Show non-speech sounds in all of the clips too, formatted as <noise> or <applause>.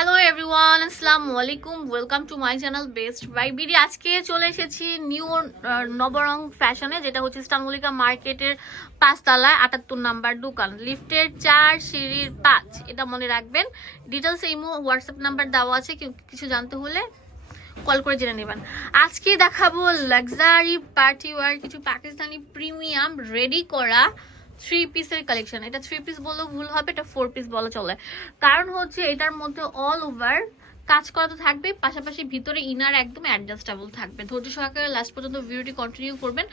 Hello everyone আসসালামু আলাইকুম welcome to my channel best buy BD আজকে চলে এসেছি নিউ নবরং ফ্যাশনে যেটা হচ্ছে ইস্তানবুলিকা মার্কেটের পাঁচতলায় আটাত্তর নাম্বার দোকান। লিফটের চার, সিঁড়ির পাঁচ, এটা মনে রাখবেন। ডিটেলস ইমো হোয়াটসঅ্যাপ নাম্বার দেওয়া আছে, কেউ কিছু জানতে হলে কল করে জেনে নেবেন। আজকে দেখাবো লাক্সারি পার্টি ওয়ার কিছু পাকিস্তানি প্রিমিয়াম রেডি করা থ্রি পিসের কালেকশন এটা থ্রি পিস বললেও ভুল হবে, এটা ফোর পিস বলা চলে। কারণ হচ্ছে এটার মধ্যে অল ওভার কাজ করা তো থাকবে পাশাপাশি ভিতরে ইনার একদম অ্যাডজাস্টেবল থাকবে। ধৈর্য সহকারে লাস্ট পর্যন্ত ভিডিওটি কন্টিনিউ করবেন।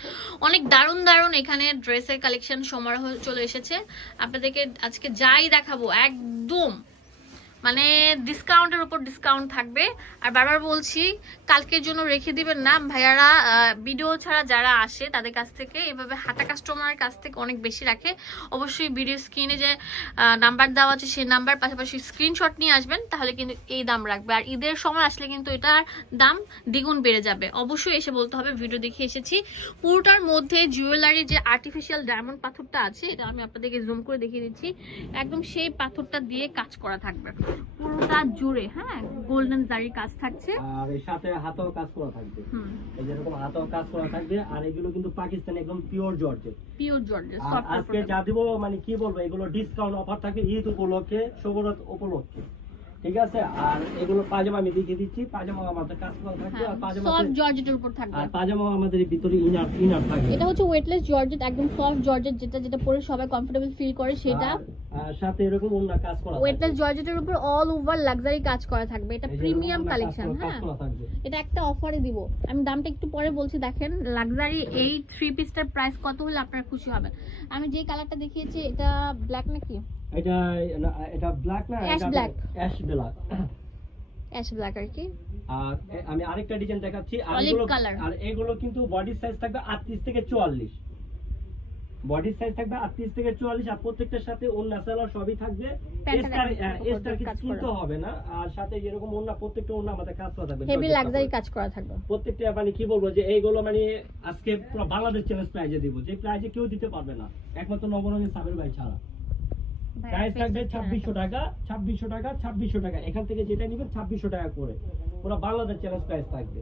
অনেক দারুণ দারুণ এখানে ড্রেসের কালেকশন সমারোহ চলে এসেছে। আপনাদেরকে আজকে যাই দেখাবো, একদম মানে ডিসকাউন্টের উপর ডিসকাউন্ট থাকবে। আর বারবার বলছি, কালকের জন্য রেখে দিবেন না। ভাইয়ারা ভিডিও ছাড়া যারা আসে, তাদের কাছ থেকে এভাবে হাঁটা কাস্টমারের কাছ থেকে অনেক বেশি রাখে। অবশ্যই ভিডিও স্ক্রিনে যে নাম্বার দেওয়া আছে, সেই নাম্বার পাশাপাশি স্ক্রিনশট নিয়ে আসবেন, তাহলে কিন্তু এই দাম রাখবে। আর ঈদের সময় আসলে কিন্তু এটার দাম দ্বিগুণ বেড়ে যাবে। অবশ্যই এসে বলতে হবে ভিডিও দেখে এসেছি। পুরোটার মধ্যে জুয়েলারি যে আর্টিফিশিয়াল ডায়মন্ড পাথরটা আছে, এটা আমি আপনাদেরকে জুম করে দেখিয়ে দিচ্ছি। একদম সেই পাথরটা দিয়ে কাজ করা থাকবে। পুরোটা জুড়ে হ্যাঁ গোল্ডেন জারির কাজ থাকছে। আর এর সাথে হাতাও কাজ করা থাকবে। এই যেরকম হাতাও কাজ করা থাকবে আর এগুলো কিন্তু পাকিস্তানি একদম পিওর জর্জেট পিওর আজকে যা দিব মানে কি বলব এগুলো ডিসকাউন্ট অফার থাকবে ঈদ উপলক্ষে শুভরত উপলক্ষে। ঠিক আছে? আর এগুলো পাজামা আমি দেখিয়ে দিচ্ছি। পাজামা আমাদের কাজ করা থাকবে আর পাজামা সফট জর্জেটের উপর থাকবে। আর পাজামা আমাদের ভিতরে ইনার ইনার থাকবে। এটা হচ্ছে ওয়েটলেস জর্জেট একদম সফট জর্জেট যেটা যেটা পরে সবাই কমফোর্টেবল ফিল করে সেটা। সাথে এরকম অন্য কাজ করা ওয়েটলেস জর্জেটের উপর অল ওভার লাক্সারি কাজ করা থাকবে। এটা প্রিমিয়াম কালেকশন হ্যাঁ। এটা একটা অফারে দিব। আমি দামটা একটু পরে বলছি দেখেন লাক্সারি এই থ্রি পিসটার প্রাইস কত হলে আপনারা খুশি হবেন? আমি যে কালারটা দেখিয়েছি এটা ব্ল্যাক নাকি? এটা এটা ব্ল্যাক না Ash এটা অ্যাশ ব্ল্যাক অ্যাশ ব্ল্যাক আর কি? আর আমি আরেকটা ডিজাইন দেখাচ্ছি আর এগুলো আর এগুলো কিন্তু বডি সাইজ থাকবে 38 থেকে 44 বডি সাইজ থাকবে 38 থেকে 44 আর প্রত্যেকটার সাথে ওন্না সবই থাকবে। এস্টার এস্টার কিছু কিনতে হবে না আর সাথে যেরকম ওন্না প্রত্যেকটা ওন্না আমাদের কাজ করা থাকবে হেভি লাক্সারি কাজ করা থাকবে। প্রত্যেকটা মানে কি বলব যে এইগুলো মানে আজকে পুরো বাংলাদেশ চ্যালেঞ্জ প্রাইজে দিব যে প্রাইজে কেউ দিতে পারবে না। একমাত্র নবরঙের সাবের ভাই ছাড়া। প্রাইস থাকবে ছাব্বিশশো টাকা ছাব্বিশশো টাকা ছাব্বিশশো টাকা। এখান থেকে যেটা নিবেন ছাব্বিশশো টাকা করে। পুরো বাংলাদেশ চ্যালেঞ্জ প্রাইস থাকবে।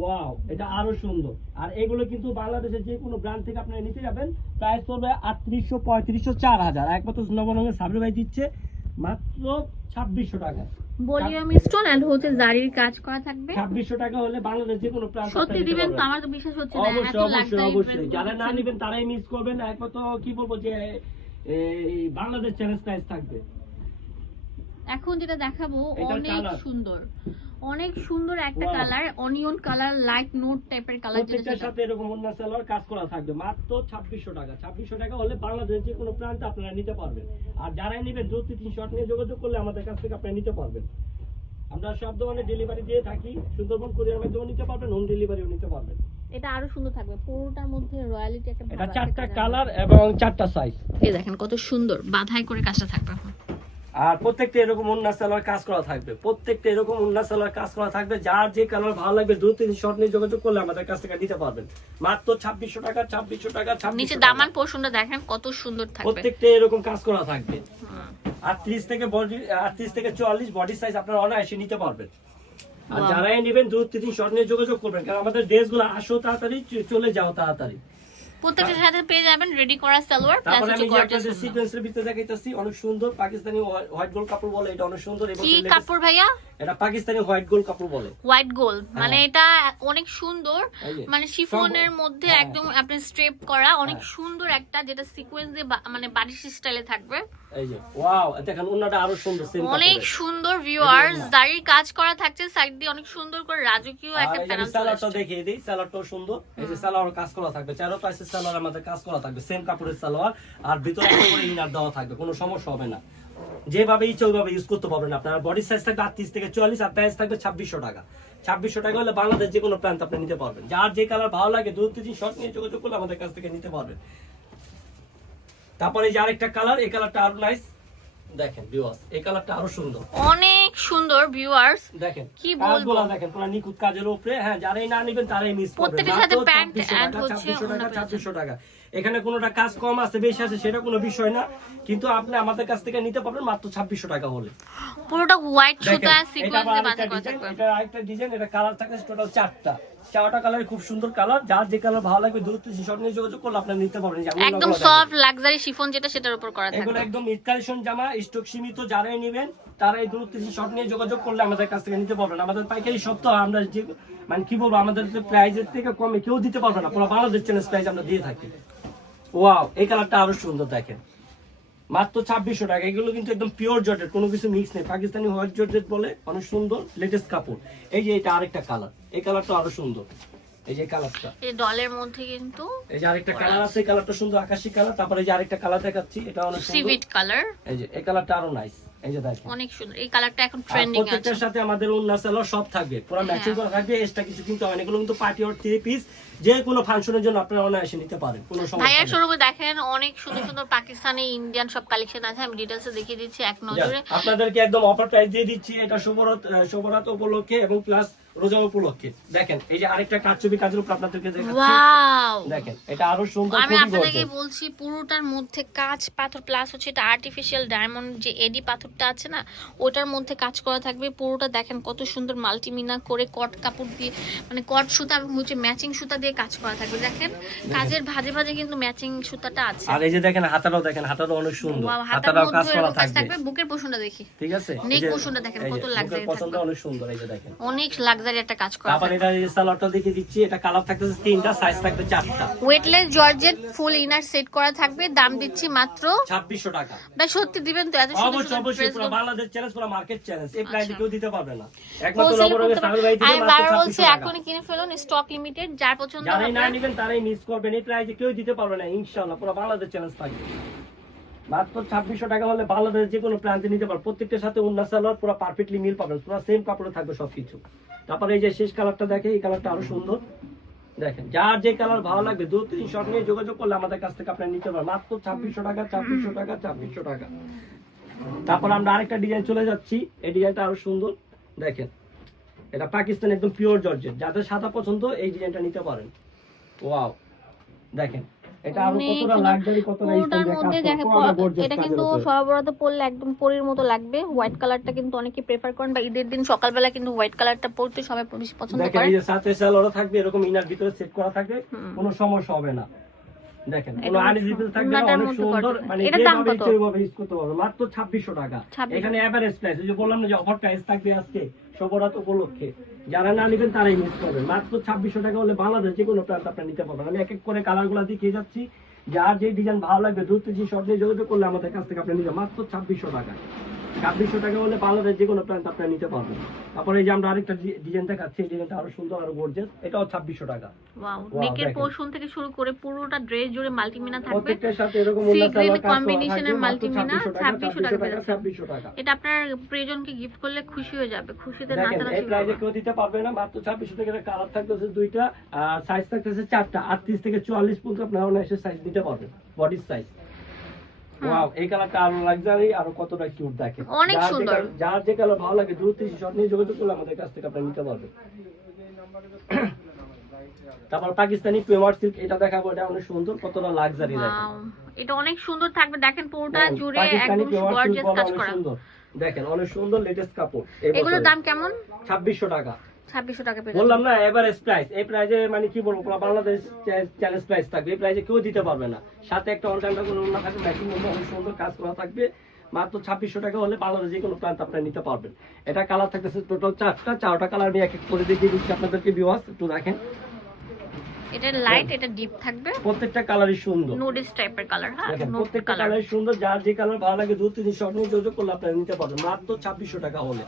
ওয়াও এটা আরও সুন্দর। আর এগুলো কিন্তু বাংলাদেশের যে কোনো ব্র্যান্ড থেকে আপনারা নিতে যাবেন। প্রাইস পড়বে আটত্রিশশো পঁয়ত্রিশশো চার হাজার। একমাত্র নবরঙের সাবের ভাই দিচ্ছে মাত্র ছাব্বিশশো টাকা। ভলিউম স্টোন এন্ড হচ্ছে জারির কাজ করা থাকবে। ছাব্বিশশো টাকা হলে বাংলাদেশ যে কোনো প্রান্ত সত্যি দিবেন তো আমার তো বিশ্বাস হচ্ছে না এত অবশ্যই অবশ্যই অবশ্যই। যারা না নেবেন তারাই মিস করবেন। একমাত্র কি বলব যে এই বাংলাদেশ চ্যালেঞ্জ প্রাইস থাকবে। এখন যেটা দেখাবো অনেক সুন্দর। অনেক সুন্দর একটা colour onion colour light note টাইপের কালার যেটা প্রত্যেকটার সাথে এরকম অন্য সেলার কাজ করা থাকবে মাত্র ছাব্বিশশো টাকা। ছাব্বিশশো টাকা হলে বাংলাদেশ যে কোনো প্রান্তে আপনারা নিতে পারবেন। আর যারাই নেবেন দ্রুত তিন শট নিয়ে যোগাযোগ করলে আমাদের কাছ থেকে আপনারা নিতে পারবেন। আমরা সব ধরনের ডেলিভারি দিয়ে থাকি সুন্দরবন কুরিয়ার মাধ্যমে নিতে পারবেন হোম ডেলিভারিও নিতে পারবেন। এটা আরও সুন্দর থাকবে। পুরোটার মধ্যে রয়্যালিটি একটা এটা চারটা কালার এবং চারটা সাইজ এই দেখেন কত সুন্দর বাধাই করে কাজটা থাকবে আর প্রত্যেকটা এরকম উন্না সালোয়ার কাজ করা থাকবে। প্রত্যেকটা এরকম উন্না সালোয়ার কাজ করা থাকবে যার যে কালার ভালো লাগবে দু তিন শর্ট নিয়ে যোগাযোগ করলে আমাদের কাছ থেকে নিতে পারবেন। মাত্র ছাব্বিশশো টাকা ছাব্বিশশো টাকা নিচে দামান পোর্শনটা দেখেন কত সুন্দর থাকবে। প্রত্যেকটা এরকম কাজ করা থাকবে। আটত্রিশ থেকে বডি আটত্রিশ থেকে চুয়াল্লিশ বডি সাইজ আপনারা অনায়াসে নিতে পারবেন। আর যারাই নেবেন দু তিন শর্ট নিয়ে যোগাযোগ করবেন। কারণ আমাদের দেশগুলো আসো তাড়াতাড়ি চলে যাও তাড়াতাড়ি। প্রত্যেকটার সাথে পেয়ে যাবেন রেডি করা সালোয়ার প্লাস হচ্ছে গর্জিয়াস সিকোয়েন্সের ভিতরে দেখাইতেছি অনেক সুন্দর পাকিস্তানি হোয়াইট গোল্ড কাপড় বলে এটা অনেক সুন্দর এবং কি কাপড় ভাইয়া? এটা পাকিস্তানি হোয়াইট গোল্ড কাপড় বলে। হোয়াইট গোল্ড মানে হ্যাঁ। এটা অনেক সুন্দর মানে শিফনের মধ্যে হ্যাঁ। একদম আপনি স্ট্রেপ করা অনেক হ্যাঁ। সুন্দর একটা যেটা সিকোয়েন্স দিয়ে মানে বারিশ স্টাইলে থাকবে। এই যে ওয়াও দেখেন ওনাটা আরও সুন্দর অনেক সুন্দর ভিউয়ার্স। দাড়ির কাজ করা থাকছে সাইড দিয়ে অনেক সুন্দর করে রাজকীয় একটা প্যানেল দেখিয়ে দিই সুন্দর। এই যে কাজ করা থাকবে চারো পাশের সালোয়ার আমাদের কাজ করা থাকবে সেম কাপড়ের সালোয়ার, আর ভিতরে একটা ইনার দেওয়া থাকবে, কোনো সমস্যা হবে না। যেভাবে ইচ্ছে ওইভাবে ইউজ করতে পারবেন আপনার বডি সাইজ থাকবে আটত্রিশ থেকে চুয়াল্লিশ, আর প্রাইস থাকবে ছাব্বিশশো টাকা। ছাব্বিশশো টাকা হলে বাংলাদেশ যে কোনো প্রান্ত আপনি নিতে পারবেন। যার যে কালার ভালো লাগে দু তিন শর্ট নিয়ে যোগাযোগ করলে আমাদের কাছ থেকে নিতে পারবেন। তারপরে এই যে আরেকটা কালার এই কালারটা আরও নাইস দেখেন ভিউয়ার্স এই কালারটা আরও সুন্দর। অনেক সুন্দর ভিউয়ার্স দেখেন কি বলব? দেখেন পুরো নিখুঁত কাজের উপরে হ্যাঁ যারাই না নেবেন তারাই মিস করবেন সাথে প্যান্ট 2600 হচ্ছে 2600 টাকা। 2600 এখানে কোনোটা কাজ কম আছে বেশি আছে সেটা কোনো বিষয় না কিন্তু আপনি আমাদের কাছ থেকে নিতে পারবেন মাত্র ছাব্বিশশো টাকা হলে পুরোটা হোয়াইট সুতা সিকোয়েন্স বাঁধা এটা আরেকটা ডিজাইন, এটা কালার থাকে টোটাল চারটা। চারটা কালার খুব সুন্দর কালার যার যে কালার ভালো লাগবে দ্রুত সব নিয়ে যোগাযোগ করলে আপনারা নিতে পারবেন। একদম সফট লাক্সারি শিফন যেটা সেটার উপর করা দেখেন। এগুলো একদম কালেকশন জামা স্টক সীমিত যারাই নেবেন তারা এই দ্রুত সব নিয়ে যোগাযোগ করলে আমাদের কাছ থেকে নিতে পারবেন। আমাদের পাইকারি সপ্তাহ আমরা যে মানে কি বলব আমাদের প্রাইজের থেকে কমে কেউ দিতে পারবে না। পুরো বাংলাদেশ চ্যালেঞ্জ প্রাইস আমরা দিয়ে থাকি। ওয়াও এই কালারটা আরও সুন্দর দেখেন। মাত্র ছাব্বিশশো টাকা। এগুলো কিন্তু একদম পিওর জর্জেট কোনো কিছু মিক্স নেই। পাকিস্তানি হোয়াইট জর্জেট বলে অনেক সুন্দর লেটেস্ট কাপড়। এই যে এটা আরেকটা কালার এই কালারটা আরও সুন্দর। এই যে কালারটা। এই ডলের মধ্যে কিন্তু এই যে আরেকটা কালার আছে এই কালারটা সুন্দর আকাশি কালার তারপরে এই যে আরেকটা কালার দেখাচ্ছি এটা অনেক সুন্দর। সিভিট কালার। এই যে এই কালারটা আরও নাইস এই যে দেখেন। অনেক সুন্দর। এই কালারটা এখন ট্রেন্ডিং আছে প্রত্যেকটার সাথে আমাদের উন্না সেলর সব থাকবে পুরো ম্যাচিং করা থাকবে এক্সট্রা কিছু কিন্তু হয় এগুলো কিন্তু পার্টি অর থ্রি পিস যে কোনো ফাংশনের জন্য আপনারা অনায়াসে নিতে পারেন কোনো সমস্যা ভাইয়ার নেই। শোরুমে দেখেন অনেক সুন্দর সুন্দর পাকিস্তানি ইন্ডিয়ান সব কালেকশন আছে আমি ডিটেলসে দেখিয়ে দিচ্ছি এক নজরে। আপনাদেরকে একদম অফার প্রাইস দিয়ে দিচ্ছি এটা শুভরাত শুভরাত উপলক্ষে এবং প্লাস রোজা উপলক্ষে। দেখেন এই যে আরেকটা কারচুপি কাজের উপর আপনাদেরকে দেখাচ্ছি। দেখেন এটা আরও সুন্দর আমি আপনাদেরকে বলছি পুরোটার মধ্যে কাঁচ পাথর প্লাস হচ্ছে এটা আর্টিফিশিয়াল ডায়মন্ড যে এডি পাথরটা আছে না ওটার মধ্যে কাজ করা থাকবে। পুরোটা দেখেন কত সুন্দর মাল্টিমিনা করে কট কাপড় দিয়ে মানে কট সুতা এবং হচ্ছে ম্যাচিং সুতা দিয়ে কাজ করা থাকবে। দেখেন কাজের ভাজে ভাজে কিন্তু ম্যাচিং সুতাটা আছে। আর এই যে দেখেন হাতাটাও দেখেন হাতাটাও অনেক সুন্দর। হাতাটাও কাজ করা থাকবে। বুকের পোষণটা দেখি। ঠিক আছে? Neck এই দেখেন, কত পছন্দ অনেক সুন্দর এই যে দেখেন। অনেক লাক্সারি একটা কাজ করা এটা এই যে সালোয়ারটা দেখিয়ে দিচ্ছি এটা কালার থাকতেছে তিনটা সাইজ থাকবে চারটা। Weightless georgette full inner set করা থাকবে দাম দিচ্ছি মাত্র ছাব্বিশশো টাকা। ভাই সত্যি দিবেন তো এত সুন্দর অবশ্যই অবশ্যই পুরো বাংলাদেশ চ্যালেঞ্জ পুরো মার্কেট চ্যালেঞ্জ এই প্রাইসে আচ্ছা। কেউ দিতে পারবে না। একমাত্র সাগর ভাই মাত্র বারবার বলছি 2600 টাকা। এখনই কিনে ফেলুন স্টক লিমিটেড যার পছন্দ যারাই না নেবেন তারাই মিস করবেন। এই প্রাইসে কেউ দিতে পারবে না ইনশাআল্লাহ পুরো বাংলাদেশ চ্যালেঞ্জ থাকবে। মাত্র ছাব্বিশশো টাকা হলে বাংলাদেশ যে কোনো প্রান্তে নিতে পারবে প্রত্যেকটার সাথে অন্য সালোয়ার, পুরো পারফেক্টলি মিল পাবেন। পুরো সেম কাপড়ে থাকবে সব কিছু তারপরে এই যে শেষ কালারটা দেখে, এই কালারটা আরও সুন্দর। দেখেন, যার যে কালার ভালো লাগবে, দু, তিন শট নিয়ে যোগাযোগ করলে আমাদের কাছ থেকে আপনারা নিতে পারবেন। মাত্র ছাব্বিশশো টাকা ছাব্বিশশো টাকা ছাব্বিশশো টাকা। তারপর আমরা আরেকটা ডিজাইন চলে যাচ্ছি। এই ডিজাইনটা আরও সুন্দর। দেখেন, এটা পাকিস্তান একদম পিওর জর্জেট যাদের সাদা পছন্দ, এই ডিজাইনটা নিতে পারেন। ওয়াও দেখেন এটা আরও কতটা লাক্সারি কতটা পুরোটার মধ্যে দেখে এটা কিন্তু সর্বরাতে পরলে একদম পরীর মতো লাগবে। হোয়াইট কালারটা কিন্তু অনেকে প্রেফার করেন বা ঈদের দিন সকালবেলা কিন্তু হোয়াইট কালারটা পরতে সবাই বেশি পছন্দ দেখেন করে। এই যে সাথে সালোয়ারও থাকবে এরকম ইনার ভিতরে সেট করা থাকবে কোনো সমস্যা হবে না। দেখেন কোনো একদম থাকবে অনেক সুন্দর মানে এটার দাম যেভাবে কত? ইচ্ছে ওইভাবে ইউজ করতে মাত্র 2600 টাকা। এখানে এভারেজ প্রাইস যে বললাম না যে অফার প্রাইস থাকবে আজকে সবরাত উপলক্ষে। যারা না নেবেন তারাই মিস করবেন। মাত্র 2600 টাকা হলে বাংলাদেশ যে কোনো প্রান্ত আপনি নিতে পারবেন আমি এক এক করে কালারগুলো দেখিয়ে যাচ্ছি। যার যে ডিজাইন ভালো লাগবে দূর থেকে শর্ট দিয়ে যোগাযোগ করলে আমাদের কাছ থেকে আপনি নিতে মাত্র 2600 টাকা। ছাব্বিশশো টাকা হলে বাংলাদেশ যে কোনো প্রান্ত আপনি নিতে পারবেন তারপরে এই যে আমরা আরেকটা ডিজাইন দেখাচ্ছি এই ডিজাইনটা আরও সুন্দর আরও গর্জিয়াস এটাও ছাব্বিশশো টাকা নেকের পোর্শন থেকে শুরু করে পুরোটা ড্রেস জুড়ে মাল্টিমিনা থাকবে প্রত্যেকটার সাথে এরকম মাত্র multi-mina, 2600 টাকা, 2600 টাকা 2600। 2600। এটা আপনার প্রিয়জনকে গিফট করলে খুশি হয়ে যাবে খুশিতে নাচানাচি এই করবে। কেউ দিতে পারবে না মাত্র ছাব্বিশশো টাকা কালার থাকতেছে দুইটা আর সাইজ থাকতেছে চারটা আটত্রিশ থেকে চুয়াল্লিশ পর্যন্ত আপনারা অনায়াসে সাইজ দিতে পারবেন বডির সাইজ ওয়াও এই কালারটা আরও লাক্সারি আরও কতটা কিউট দেখেন অনেক সুন্দর। যার যে কালার ভালো লাগে দ্রুত শর্ট নিয়ে যোগাযোগ করলে আমাদের কাছ থেকে আপনারা নিতে পারবেন। <coughs> তারপর পাকিস্তানি পেওয়ার সিল্ক এটা দেখাবো এটা অনেক সুন্দর কতটা লাক্সারি Wow, এটা অনেক সুন্দর থাকবে দেখেন পুরোটা জুড়ে পাকিস্তানি একদম পেওয়ার সিল্ক গর্জিয়াস কাজ অনেক করা। সুন্দর। দেখেন অনেক সুন্দর লেটেস্ট কাপড় এগুলোর দাম কেমন? ছাব্বিশশো টাকা। ছাব্বিশশো টাকা বললাম না এভারেজ প্রাইস এই প্রাইজে মানে কি বলব বাংলাদেশ চ্যালেঞ্জ প্রাইস থাকবে। এই প্রাইজে কেউ দিতে পারবে না। সাথে একটা অনলাইনটা কোনো না থাকবে ম্যাচিং অনেক সুন্দর কাজ করা থাকবে। মাত্র ছাব্বিশশো টাকা হলে বাংলাদেশ যে কোনো প্রান্ত আপনারা নিতে পারবেন। এটা কালার থাকতেছে টোটাল চারটা। চারটা কালার আমি এক এক করে দেখিয়ে দিচ্ছি আপনাদেরকে বিওয়াস একটু দেখেন। এটা লাইট এটা ডিপ থাকবে। প্রত্যেকটা কালারই সুন্দর। নুডিস টাইপের কালার হ্যাঁ প্রত্যেকটা কালারই সুন্দর। যার যে কালার ভালো লাগে দু তিন শর্ট নিয়ে যোগাযোগ করলে আপনারা নিতে পারবেন। মাত্র ছাব্বিশশো টাকা হলে।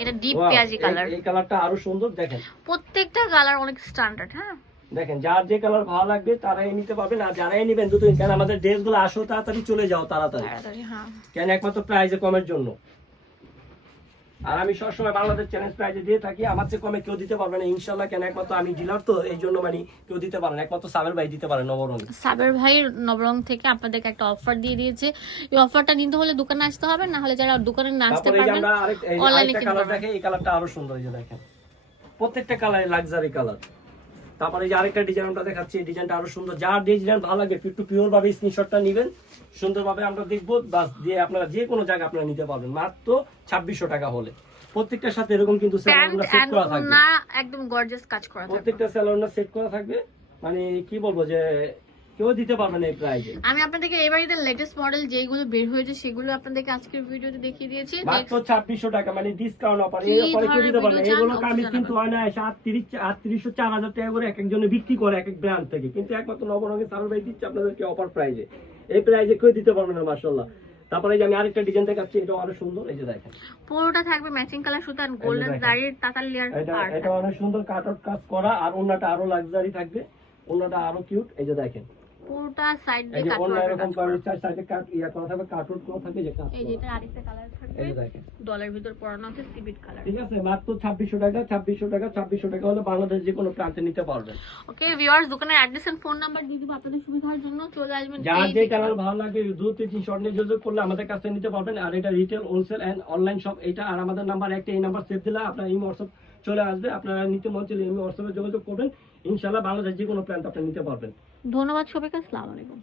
এটা ডিপ পেঁয়াজি কালার এই কালারটা আরও সুন্দর দেখেন। প্রত্যেকটা কালার অনেক স্ট্যান্ডার্ড হ্যাঁ? দেখেন যার যে কালার ভালো লাগবে তারাই নিতে পারবেন আর যারাই নেবেন দুটো কেন আমাদের ড্রেসগুলো আসো তাড়াতাড়ি চলে যাও তাড়াতাড়ি। তাড়াতাড়ি হ্যাঁ। কেন একমাত্র প্রাইজে কমের জন্য? আর আমি সবসময় বাংলাদেশ চ্যালেঞ্জ প্রাইজে দিয়ে থাকি। আমার চেয়ে কমে কেউ দিতে পারবে না ইনশাল্লাহ কেন একমাত্র আমি ডিলার তো এই জন্য মানে কেউ দিতে পারে না। একমাত্র সাবের ভাই দিতে পারে নবরণী সাবের ভাই নবরং থেকে আপনাদেরকে একটা অফার দিয়ে দিয়েছে। এই অফারটা নিতে হলে দোকানে আসতে হবে না হলে যারা দোকানে না আসতে পারবেন অনলাইনে কিনতে পারবেন। দেখে এই কালারটা আরও সুন্দর এই যে দেখেন। প্রত্যেকটা কালার লাক্সারি কালার তারপরে এই যে আরেকটা ডিজাইন আমরা দেখাচ্ছি এই ডিজাইনটা আরও সুন্দর। যার ডিজাইন ভালো লাগে একটু পিওর ভাবে স্ক্রিনশটটা নেবেন। সুন্দরভাবে আমরা দেখব বাস দিয়ে আপনারা যে কোনো জায়গায় আপনারা নিতে পারবেন। মাত্র ছাব্বিশশো টাকা হলে। প্রত্যেকটার সাথে এরকম কিন্তু প্যান্ট স্যালোনটা সেট করা থাকবে। ওনা একদম গর্জিয়াস কাজ করা থাকবে। প্রত্যেকটা স্যালোনটা সেট করা থাকবে। মানে কি বলব যে কেউ দিতে পারবে না এই প্রাইজে আমি আপনাদেরকে এবার লেটেস্ট মডেল যেগুলো বের হয়েছে সেগুলো আপনাদেরকে আজকের ভিডিওতে দেখিয়ে দিয়েছি। মাত্র ছাব্বিশশো টাকা মানে ডিসকাউন্ট অফার এই অফারে কেউ দিতে পারবে এগুলো কামিজ কিন্তু হয় না আটত্রিশ আটত্রিশশো চার হাজার টাকা করে এক একজনে বিক্রি করে এক এক ব্র্যান্ড থেকে। কিন্তু একমাত্র নবরঙের সারল ভাই দিচ্ছে আপনাদেরকে অফার প্রাইজে এই প্রাইজে কেউ দিতে পারবে না মাশাআল্লাহ। তারপরে যে আমি আরেকটা ডিজাইন দেখাচ্ছি এটা আরও সুন্দর এই যে দেখেন। পুরোটা থাকবে ম্যাচিং কালার সুতা গোল্ডেন জারির তাতার লেয়ার এটা আর এটা অনেক সুন্দর কাটআউট কাজ করা আর ওনাটা আরও লাক্সারি থাকবে ওনাটা আরও কিউট এই যে দেখেন। পুরোটা সাইড দিয়ে কাট করা এরকম চার সাইডে কাট ইয়া করা থাকবে করা থাকবে যে কাজ এই যে করা। এটা আরেকটা কালার থাকবে। ডলার ভিতর পরানো আছে সিবিট কালার ঠিক আছে মাত্র ছাব্বিশশো টাকা ছাব্বিশশো টাকা ছাব্বিশশো টাকা হলে বাংলাদেশ যে কোনো প্রান্তে নিতে পারবেন। ওকে ভিউয়ার্স দোকানের অ্যাড্রেস এন্ড ফোন নাম্বার দিয়ে দিব আপনাদের সুবিধার জন্য। চলে আসবেন যার যে কালার ভালো লাগে দু তিন শর্ট নিয়ে যোগাযোগ করলে আমাদের কাছ নিতে পারবেন। আর এটা retail wholesale and online shop এটা আর আমাদের নাম্বার একটা এই নাম্বার সেভ দিলে আপনার এই হোয়াটসঅ্যাপ চলে আসবে। আপনারা নিতে মন চলে এই হোয়াটসঅ্যাপে যোগাযোগ করবেন। ইনশাল্লাহ বাংলাদেশ যে কোনো প্ল্যান আপনি নিতে পারবেন। ধন্যবাদ সবাইকে আসসালামু আলাইকুম।